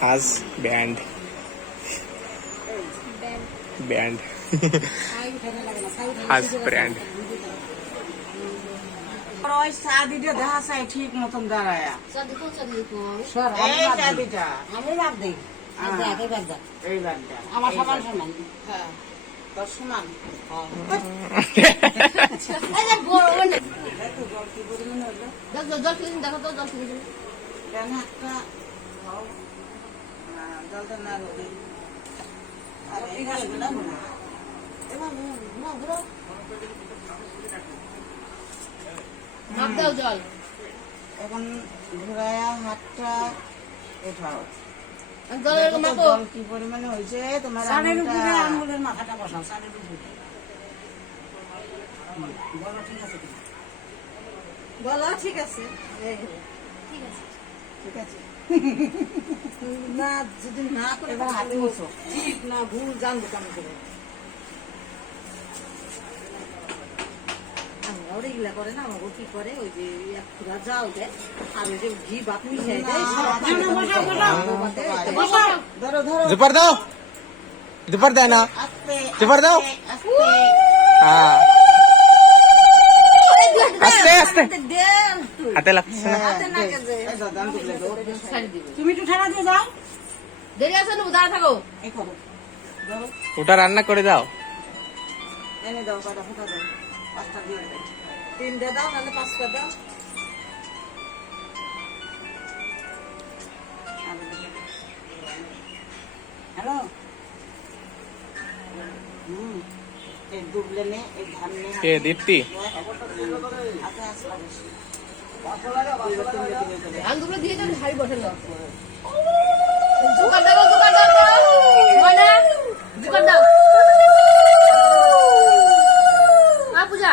husband. Band. Husband. ঠিক মতন দাঁড়ায় আমার সমান সমান তোর সমান জলটা না জল এখন ঘুরায়া হাতটা উঠাও জল কি পরিমাণে হয়েছে তোমার আঙুলের মাথাটা বসাও সাড়ের উপরে গলা ঠিক আছে ঠিক আছে না যদি না করে হাতে বসো ঠিক না ভুল জানবো কেমন করে ওরা এগুলা করে না আমাকে কি করে ওই যে পুরা জাল দেয় আর ওই যে ঘি বাত মিশিয়ে দেয় Zipper daw. Zipper daw na. Zipper daw. Ah. Aste aste. Hate লাগছে না। তুমি একটু ঠাড়া দিয়ে যাও দেরি আছে না উদার থাকো এই করো ধরো ওটা রান্না করে দাও। এনে দাও কটা ফুটা দাও পাঁচটা দিয়ে দাও তিনটে দাও নাহলে পাঁচটা দাও হ্যালো এই ডুবলে নে এই ধান নে কে দীপ্তি? আচ্ছা আচ্ছা আঙ্গুলো দিয়ে দেন হাড়ি বসালো জোগাড় দাও মানে জোগাড় দাও পূজা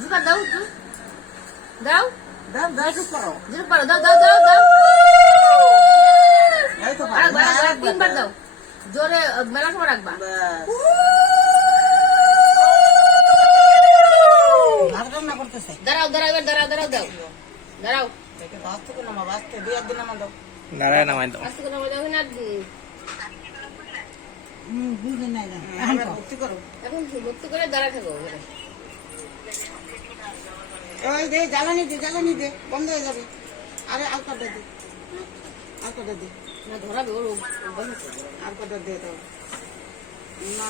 জোগাড় দাও দাও দাও দাও চুপ করো জোগাড় পারো দাও দাও দাও দাও এই তো তিনবার দাও জোরে মেলা সময় রাখবা ভাত রান্না করতেছে দাঁড়াও দাঁড়াও দাঁড়াও দাঁড়াও দাও দাঁড়াও বাঁচতে কেন আমার বাঁচতে দুই একদিন আমার দাও নারায়ণ নামাই দাও। আজকে কোনো মজা হয় না বুঝে নাই না এখন ভর্তি করো এখন ভর্তি করে দাঁড়া থাকো ওই দে জ্বালানি দে বন্ধ হয়ে যাবে আরে আলকাটা দে না ধরাবে ওর আলকাটা দে তো না